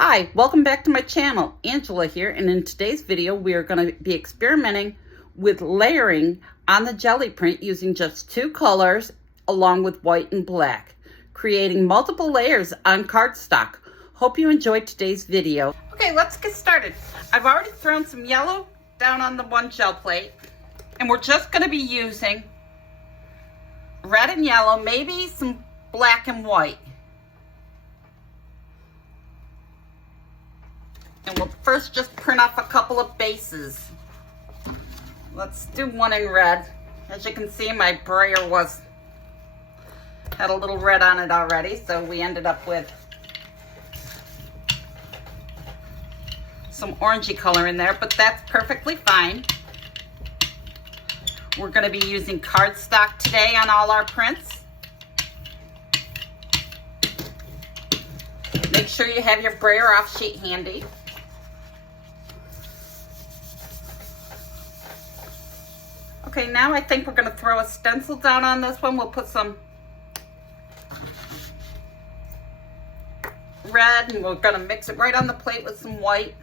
Hi, welcome back to my channel. Angela here, and in today's video we are going to be experimenting with layering on the jelly print using just two colors along with white and black, creating multiple layers on cardstock. Hope you enjoyed today's video. Okay, let's get started. I've already thrown some yellow down on the one gel plate, and we're just going to be using red and yellow, maybe some black and white. And we'll first just print off a couple of bases. Let's do one in red. As you can see, my brayer had a little red on it already, so we ended up with some orangey color in there, but that's perfectly fine. We're going to be using cardstock today on all our prints. Make sure you have your brayer off sheet handy. Okay, now I think we're going to throw a stencil down on this one. We'll put some red, and we're going to mix it right on the plate with some white.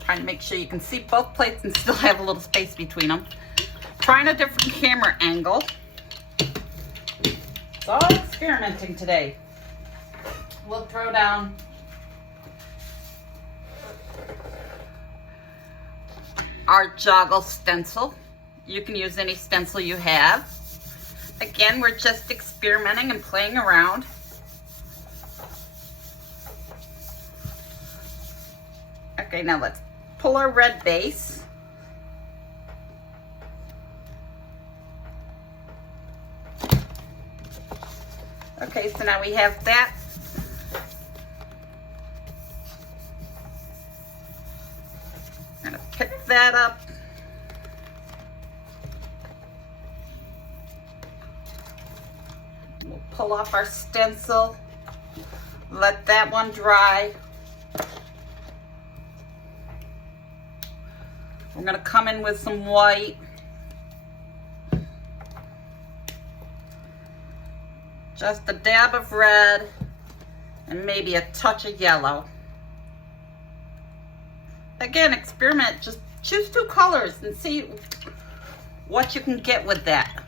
Trying to make sure you can see both plates and still have a little space between them. Trying a different camera angle. It's all experimenting today. We'll throw down our joggle stencil. You can use any stencil you have. Again, we're just experimenting and playing around. Okay, now let's pull our red base. Okay, so now we have that. I'm gonna pick that up. We'll pull off our stencil, let that one dry. We're going to come in with some white. Just a dab of red and maybe a touch of yellow. Again, experiment. Just choose two colors and see what you can get with that.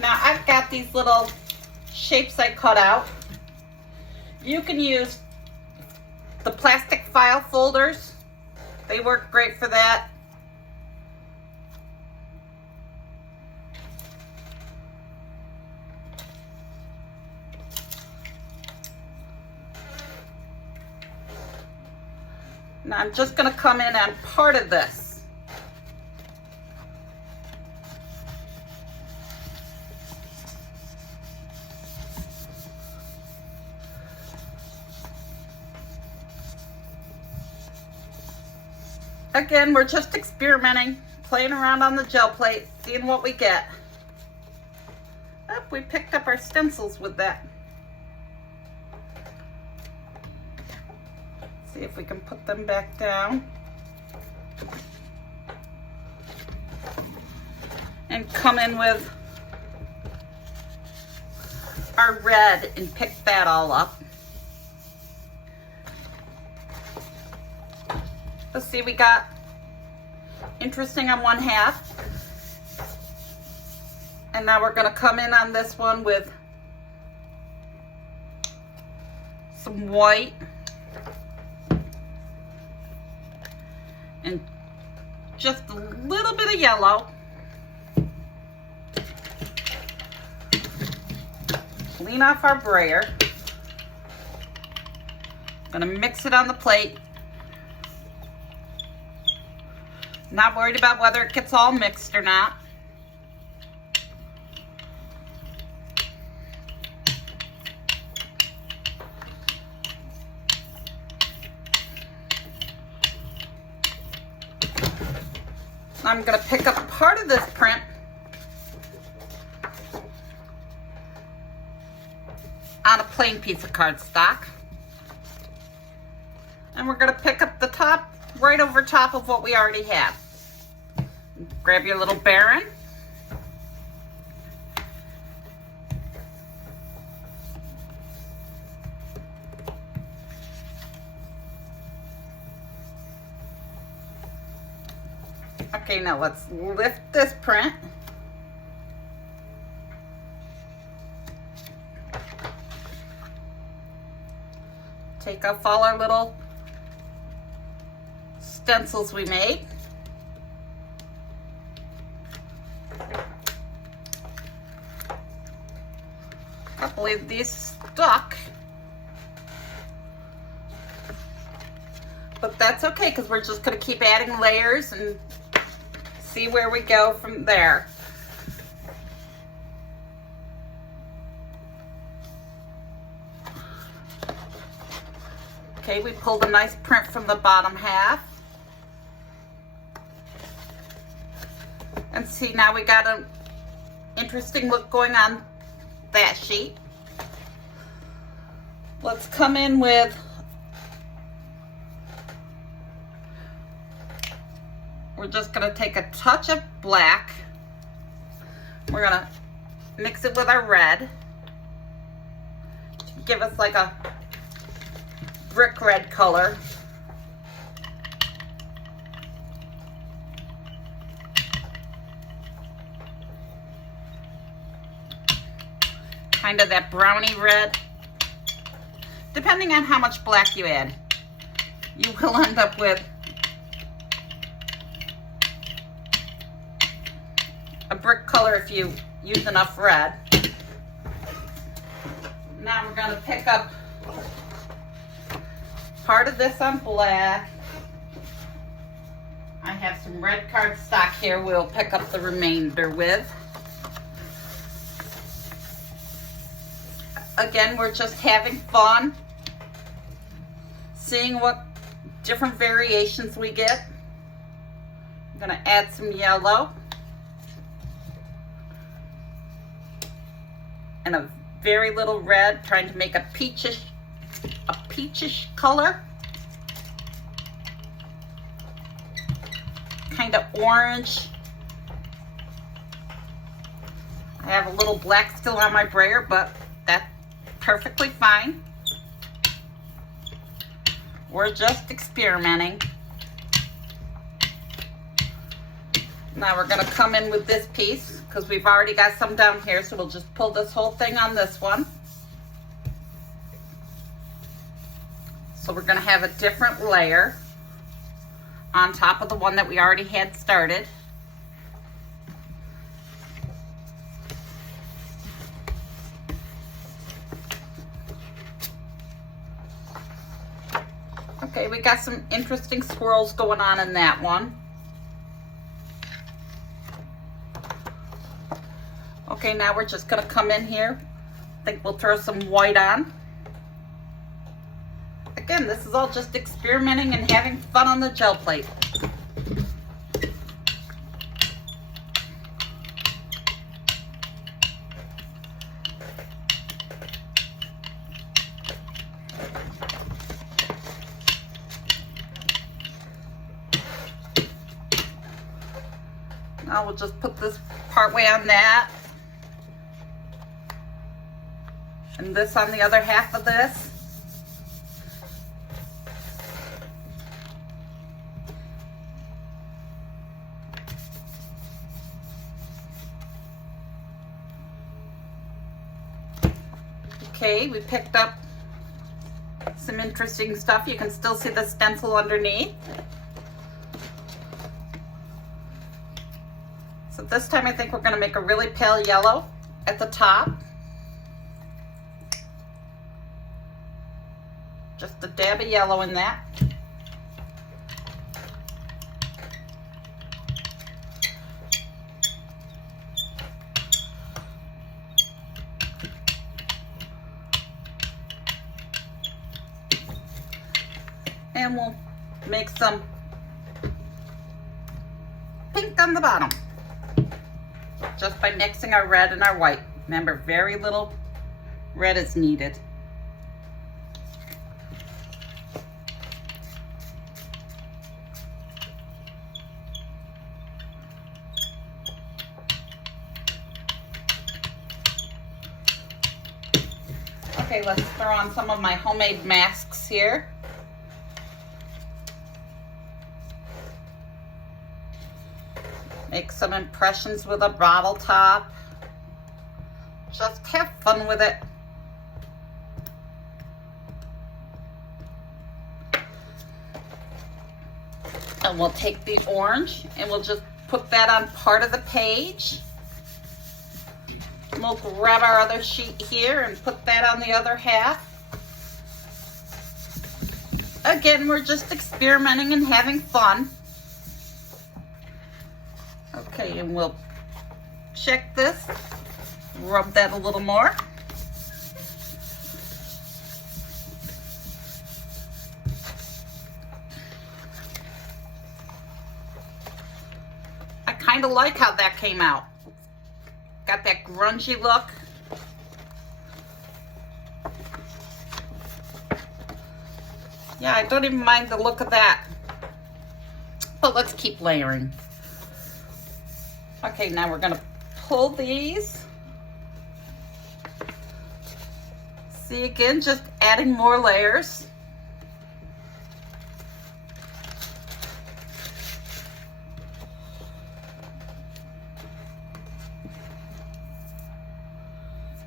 Now I've got these little shapes I cut out. You can use the plastic file folders. They work great for that. Now I'm just going to come in on part of this. Again, we're just experimenting, playing around on the gel plate, seeing what we get. Oh, we picked up our stencils with that. See if we can put them back down. And come in with our red and pick that all up. Let's see, we got interesting on one half. And now we're going to come in on this one with some white. And just a little bit of yellow. Clean off our brayer. Gonna mix it on the plate. Not worried about whether it gets all mixed or not. I'm going to pick up part of this print on a plain piece of cardstock. And we're going to pick up the top right over top of what we already have. Grab your little Baron. Okay, now let's lift this print. Take off all our little stencils we made. I believe these stuck, but that's okay because we're just going to keep adding layers and see where we go from there. Okay, we pulled a nice print from the bottom half. And see, now we got an interesting look going on that sheet. Let's come in with we're just going to take a touch of black. We're going to mix it with our red to give us like a brick red color. Kind of that browny red. Depending on how much black you add, you will end up with a brick color if you use enough red. Now we're going to pick up part of this on black. I have some red cardstock here we'll pick up the remainder with. Again, we're just having fun, seeing what different variations we get. I'm going to add some yellow and a very little red, trying to make a peachish color. Kind of orange. I have a little black still on my brayer, but that's perfectly fine. We're just experimenting. Now we're going to come in with this piece because we've already got some down here, so we'll just pull this whole thing on this one. So we're going to have a different layer on top of the one that we already had started. Okay, we got some interesting swirls going on in that one. Okay, now we're just going to come in here. I think we'll throw some white on. Again, this is all just experimenting and having fun on the gel plate. Now we'll just put this part way on that. And this on the other half of this. Okay, we picked up some interesting stuff. You can still see the stencil underneath. So this time I think we're going to make a really pale yellow at the top. Just a dab of yellow in that. And we'll make some pink on the bottom. Just by mixing our red and our white. Remember, very little red is needed. Okay, let's throw on some of my homemade masks here. Make some impressions with a bottle top. Just have fun with it. And we'll take the orange and we'll just put that on part of the page. We'll grab our other sheet here and put that on the other half. Again, we're just experimenting and having fun. Okay, and we'll check this, rub that a little more. I kind of like how that came out. Got that grungy look. Yeah, I don't even mind the look of that. But let's keep layering. Okay, now we're gonna pull these. See, again, just adding more layers.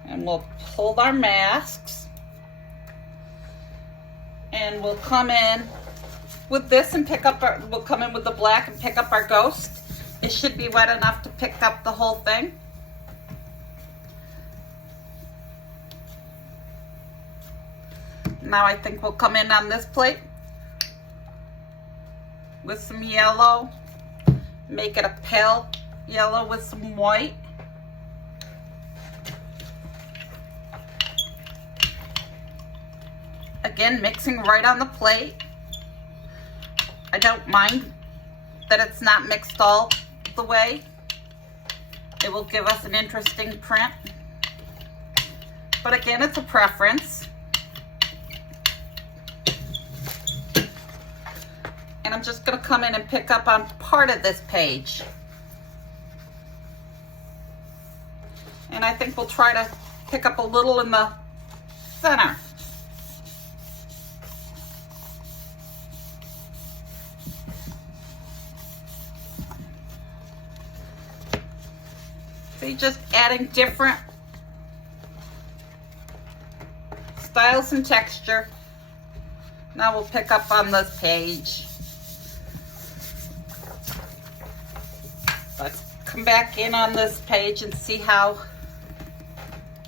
And we'll pull our masks. And we'll come in with this and pick up our, we'll come in with the black and pick up our ghost. It should be wet enough to pick up the whole thing. Now I think we'll come in on this plate with some yellow. Make it a pale yellow with some white. Again, mixing right on the plate. I don't mind that it's not mixed all the way. It will give us an interesting print. But again, it's a preference. And I'm just going to come in and pick up on part of this page. And I think we'll try to pick up a little in the center. See, just adding different styles and texture. Now we'll pick up on this page. Let's come back in on this page and see how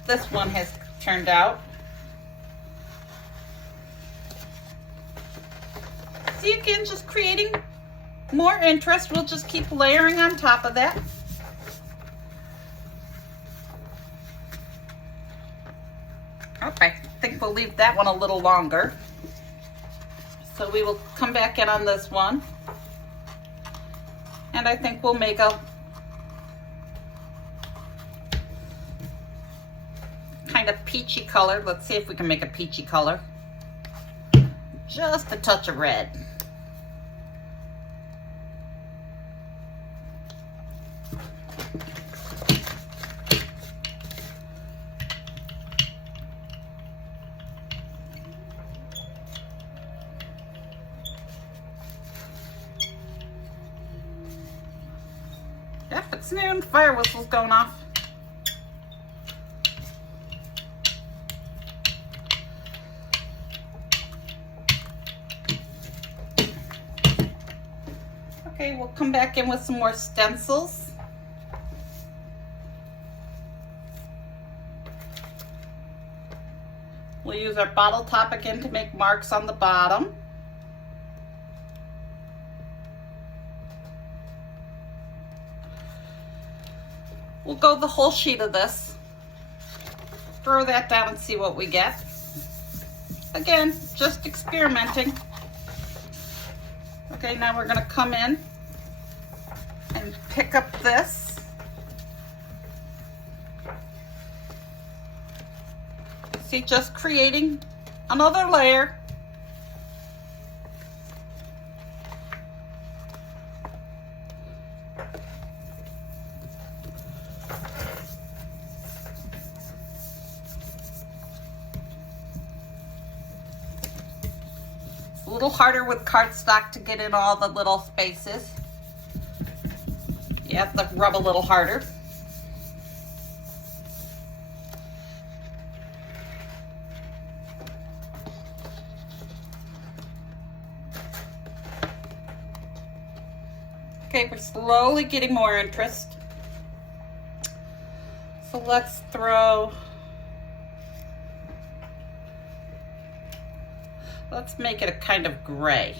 this one has turned out. See, again, just creating more interest. We'll just keep layering on top of that. Okay, I think we'll leave that one a little longer. So we will come back in on this one. And I think we'll make a kind of peachy color. Let's see if we can make a peachy color. Just a touch of red. Yep, it's noon. Fire whistle's going off. Okay, we'll come back in with some more stencils. We'll use our bottle top again to make marks on the bottom. We'll go the whole sheet of this. Throw that down and see what we get. Again, just experimenting. Okay, now we're going to come in and pick up this. See, just creating another layer. It's a little harder with cardstock to get in all the little spaces. You have to rub a little harder. Okay, we're slowly getting more interest. So let's make it a kind of gray.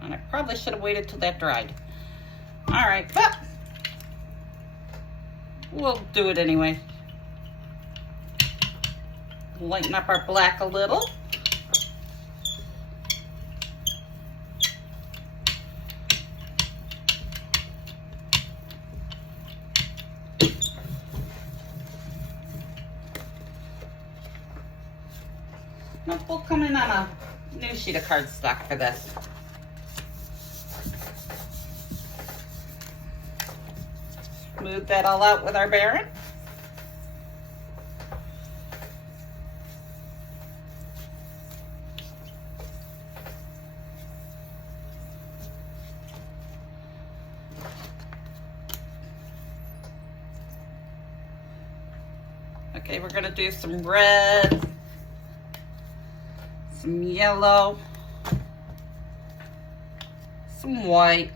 And I probably should have waited till that dried. All right, but we'll do it anyway. Lighten up our black a little. Nope, we'll come in on a new sheet of cardstock for this. Smooth that all out with our Baren. Okay, we're gonna do some red, some yellow, some white,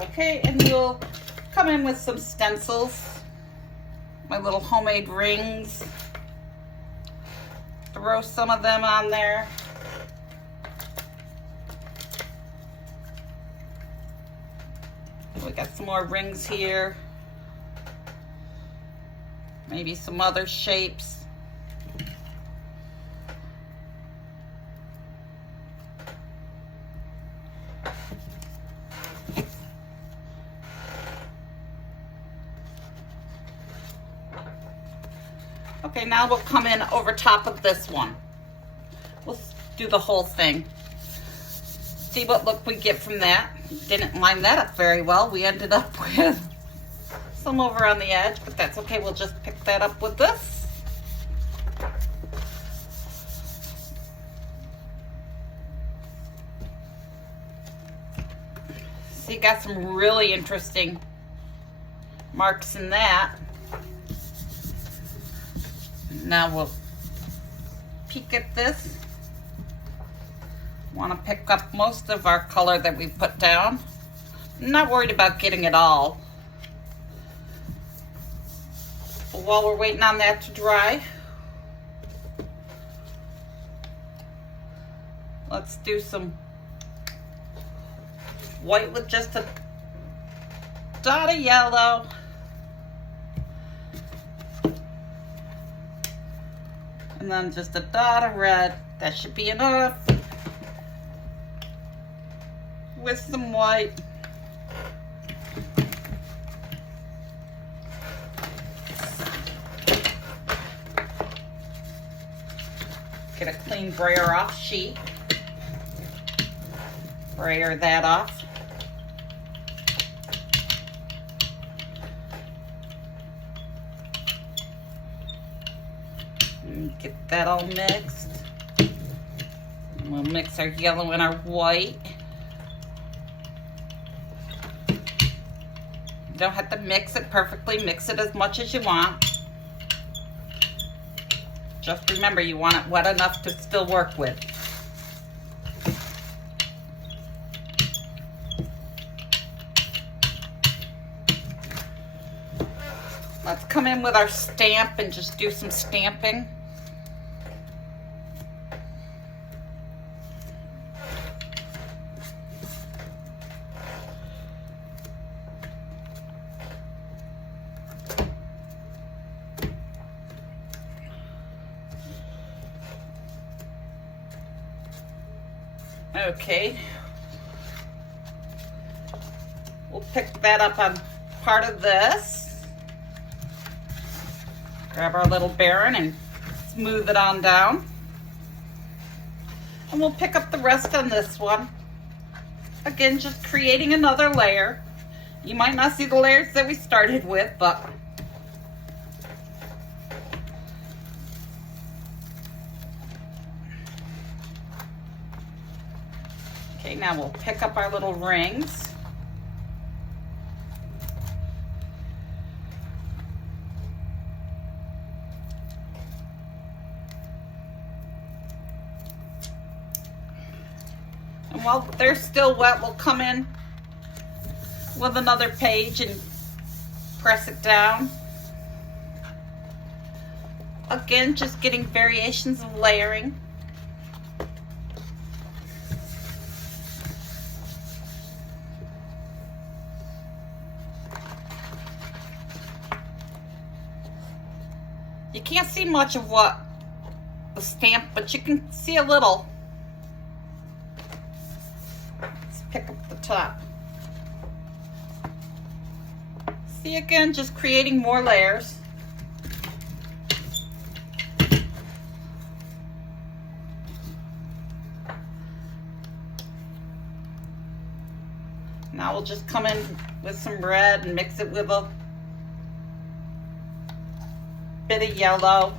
okay, and we'll come in with some stencils, my little homemade rings. Throw some of them on there. We got some more rings here. Maybe some other shapes. Okay, now we'll come in over top of this one. We'll do the whole thing. See what look we get from that. Didn't line that up very well. We ended up with some over on the edge, but that's okay. We'll just pick that up with this. See, got some really interesting marks in that. Now we'll peek at this. Want to pick up most of our color that we've put down. I'm not worried about getting it all. But while we're waiting on that to dry, let's do some white with just a dot of yellow. And then just a dot of red. That should be enough. With some white. Get a clean brayer off sheet. Brayer that off. Get that all mixed. We'll mix our yellow and our white. You don't have to mix it perfectly. Mix it as much as you want. Just remember, you want it wet enough to still work with. Let's come in with our stamp and just do some stamping. Okay, we'll pick that up on part of this. Grab our little Baren and smooth it on down. And we'll pick up the rest on this one. Again, just creating another layer. You might not see the layers that we started with, but okay, now we'll pick up our little rings. And while they're still wet, we'll come in with another page and press it down. Again, just getting variations of layering. You can't see much of what the stamp, but you can see a little. Let's pick up the top. See, again, just creating more layers. Now we'll just come in with some red and mix it with a bit of yellow.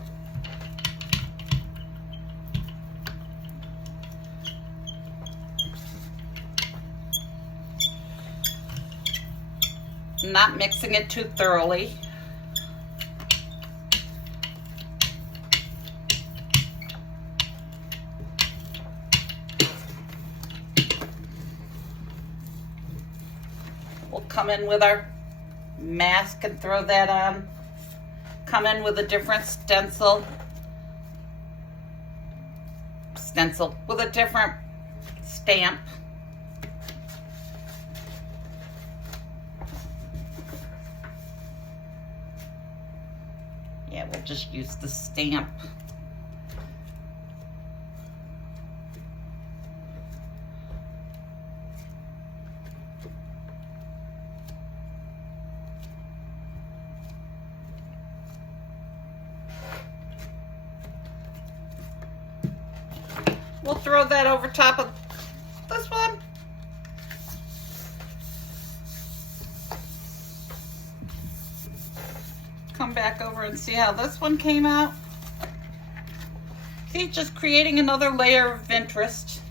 Not mixing it too thoroughly. We'll come in with our mask and throw that on. Come in with a different stencil with a different stamp. Yeah, we'll just use the stamp. We'll throw that over top of this one. Come back over and see how this one came out. See, just creating another layer of interest.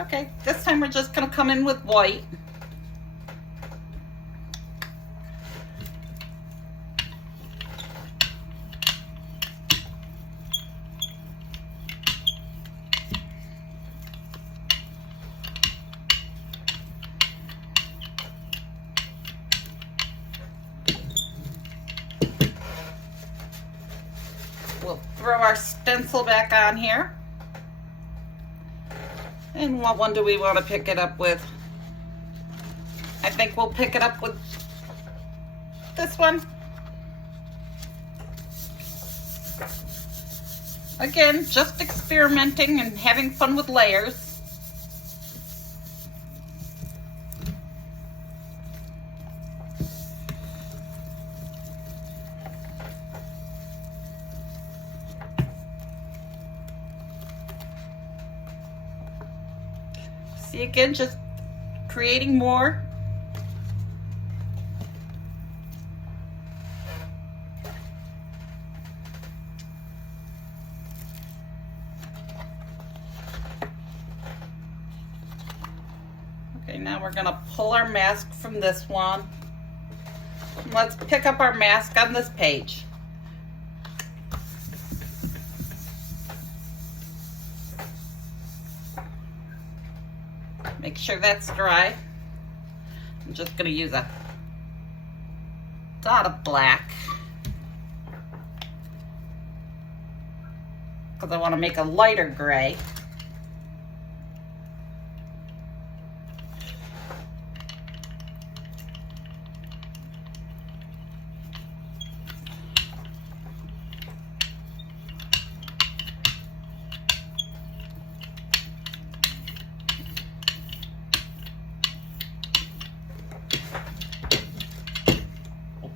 Okay, this time we're just going to come in with white. We'll throw our stencil back on here. And what one do we want to pick it up with? I think we'll pick it up with this one. Again, just experimenting and having fun with layers. See, again, just creating more. Okay, now we're gonna pull our mask from this one. Let's pick up our mask on this page. Make sure that's dry. I'm just gonna use a dot of black because I want to make a lighter gray.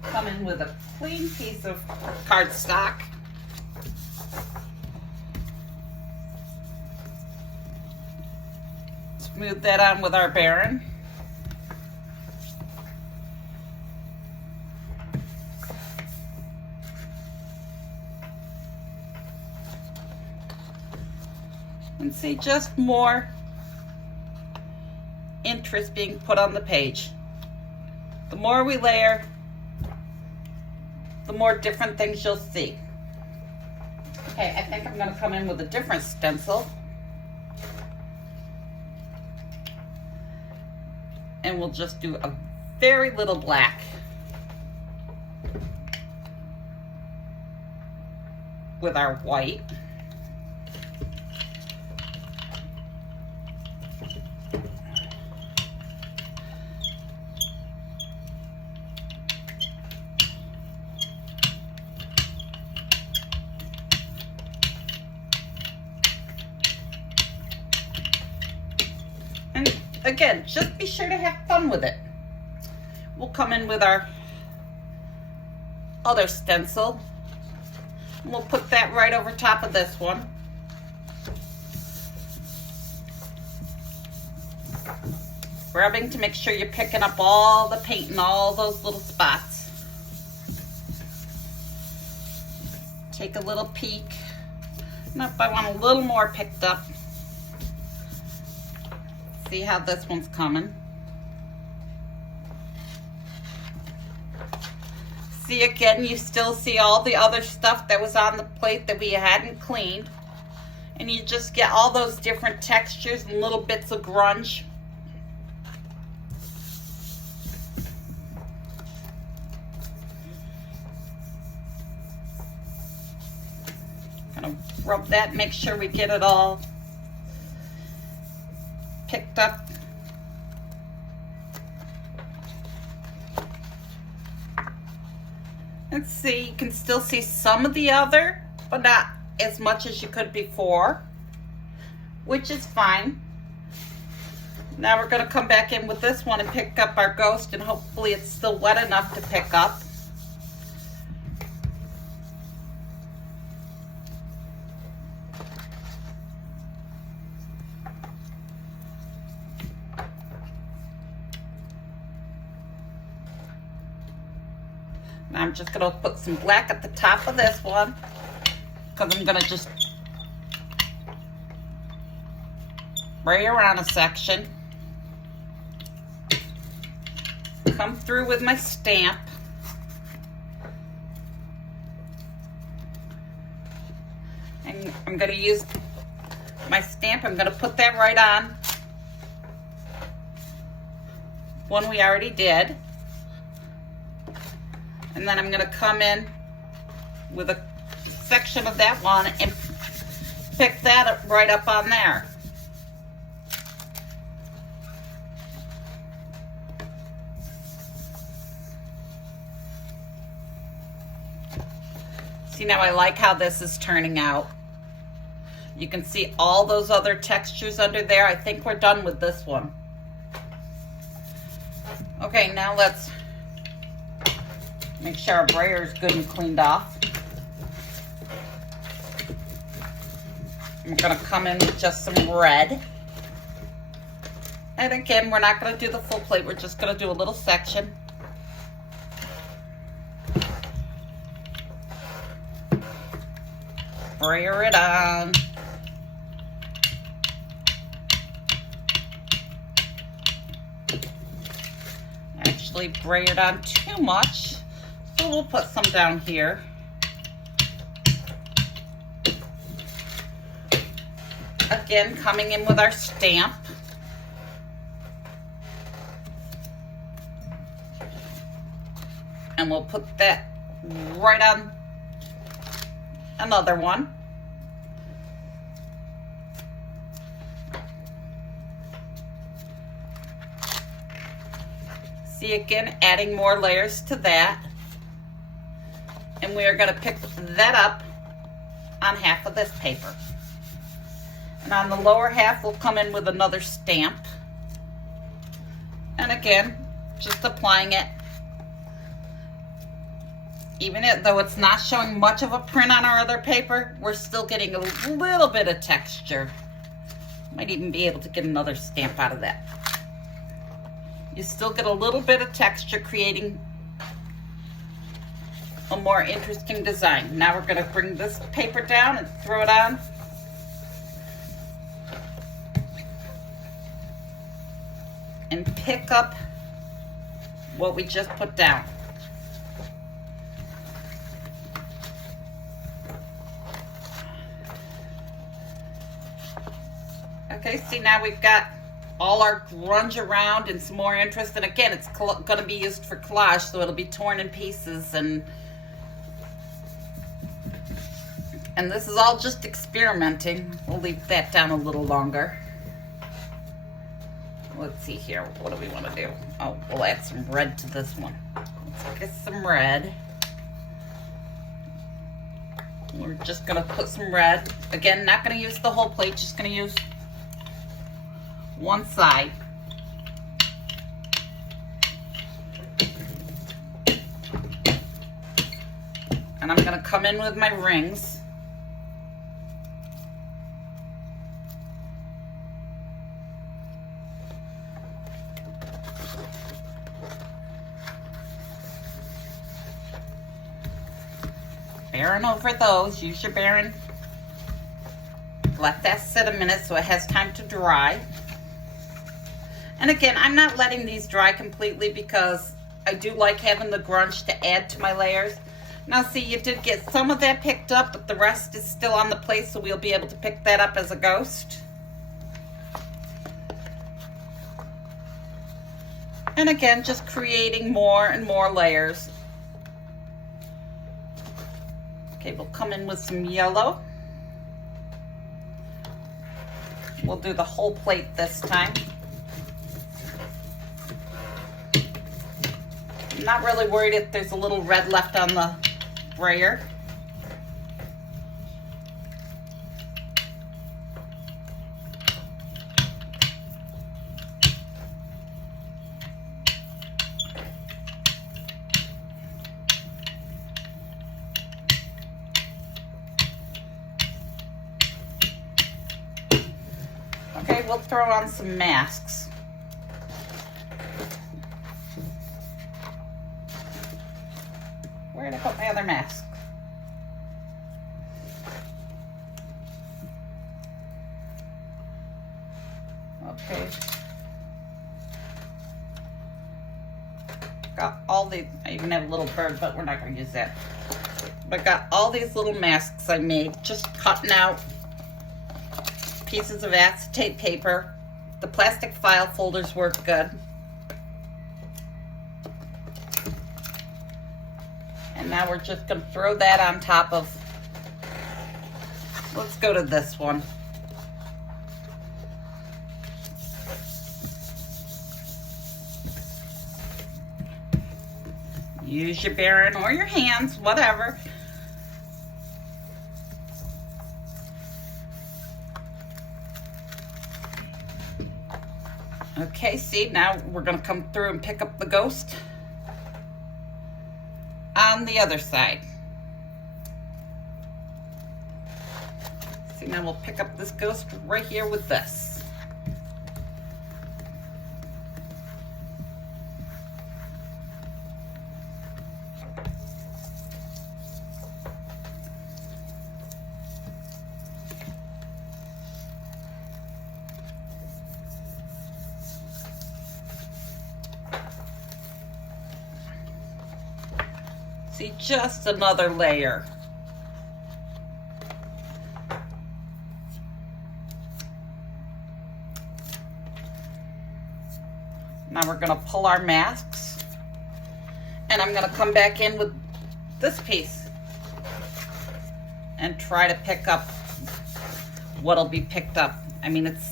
Come in with a clean piece of cardstock. Smooth that on with our Baren. And see just more interest being put on the page. The more we layer, the more different things you'll see. Okay, I think I'm gonna come in with a different stencil. And we'll just do a very little black. With our white. And again, just be sure to have fun with it. We'll come in with our other stencil. And we'll put that right over top of this one. Rubbing to make sure you're picking up all the paint in all those little spots. Take a little peek. Nope, I want a little more picked up. See how this one's coming. See, again, you still see all the other stuff that was on the plate that we hadn't cleaned. And you just get all those different textures and little bits of grunge. Gonna rub that, make sure we get it all picked up. Let's see, you can still see some of the other, but not as much as you could before, which is fine. Now we're gonna come back in with this one and pick up our ghost, and hopefully it's still wet enough to pick up. Now I'm just gonna put some black at the top of this one because I'm gonna just spray around a section. Come through with my stamp. And I'm gonna use my stamp. I'm gonna put that right on one we already did. And then I'm gonna come in with a section of that one and pick that up right up on there. See, now I like how this is turning out. You can see all those other textures under there. I think we're done with this one. Okay, now let's make sure our brayer is good and cleaned off. I'm gonna come in with just some red. And again, we're not gonna do the full plate, we're just gonna do a little section. Brayer it on. Actually brayered on too much. So we'll put some down here. Again, coming in with our stamp. and we'll put that right on another one. See, again, adding more layers to that. And we are going to pick that up on half of this paper. And on the lower half, we'll come in with another stamp. And again, just applying it. Even though it's not showing much of a print on our other paper, we're still getting a little bit of texture. Might even be able to get another stamp out of that. You still get a little bit of texture, creating a more interesting design. Now we're going to bring this paper down and throw it on. And pick up what we just put down. Okay, see, now we've got all our grunge around and some more interest. And again, it's going to be used for collage, so it'll be torn in pieces. And this is all just experimenting. We'll leave that down a little longer. Let's see here. What do we want to do? Oh, we'll add some red to this one. Let's get some red. We're just going to put some red. Again, not going to use the whole plate, just going to use one side. And I'm going to come in with my rings. Bearing over those, use your bearing. Let that sit a minute so it has time to dry. And again, I'm not letting these dry completely because I do like having the grunge to add to my layers. Now see, you did get some of that picked up, but the rest is still on the plate, so we'll be able to pick that up as a ghost. And again, just creating more and more layers. Okay, we'll come in with some yellow. We'll do the whole plate this time. I'm not really worried if there's a little red left on the brayer. Okay, we'll throw on some masks. Where did I put my other mask? Okay. Got all these, I even have a little bird, but we're not going to use that. But I got all these little masks I made, just cutting out pieces of acetate paper. The plastic file folders work good. And now we're just going to throw that on top of, let's go to this one. Use your bearing or your hands, whatever. Okay, see, now we're going to come through and pick up the ghost on the other side. See, now we'll pick up this ghost right here with this. See, just another layer. Now we're going to pull our masks. And I'm gonna come back in with this piece and try to pick up what'll be picked up. I mean, it's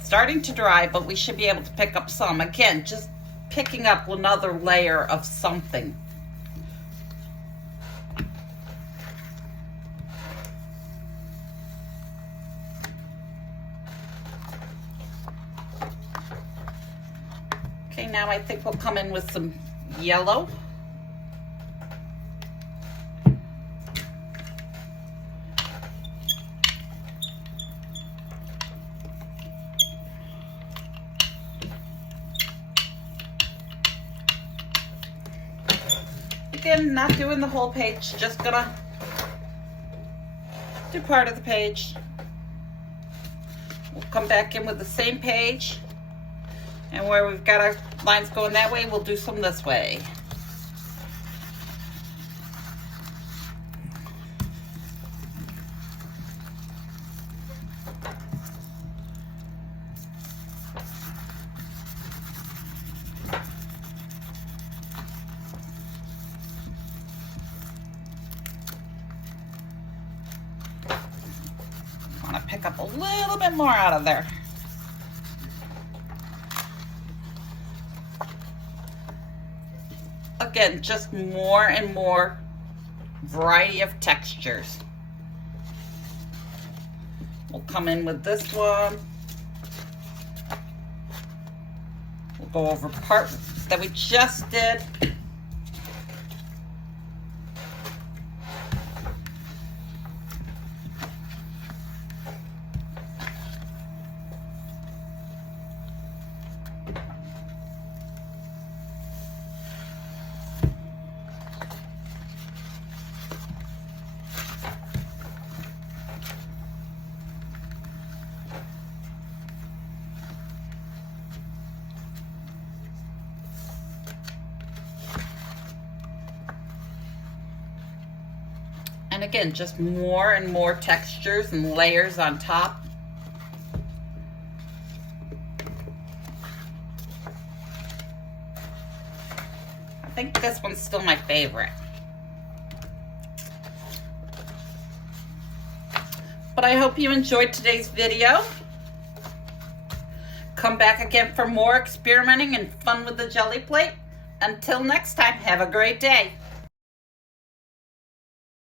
starting to dry, but we should be able to pick up some. Again, just picking up another layer of something. Okay, now I think we'll come in with some yellow. Again, not doing the whole page, just gonna do part of the page. We'll come back in with the same page, and where we've got our lines going that way, we'll do some this way. Want to pick up a little bit more out of there. Again, just more and more variety of textures. We'll come in with this one. We'll go over part that we just did. And again, just more and more textures and layers on top. I think this one's still my favorite. But I hope you enjoyed today's video. Come back again for more experimenting and fun with the jelly plate. Until next time, have a great day.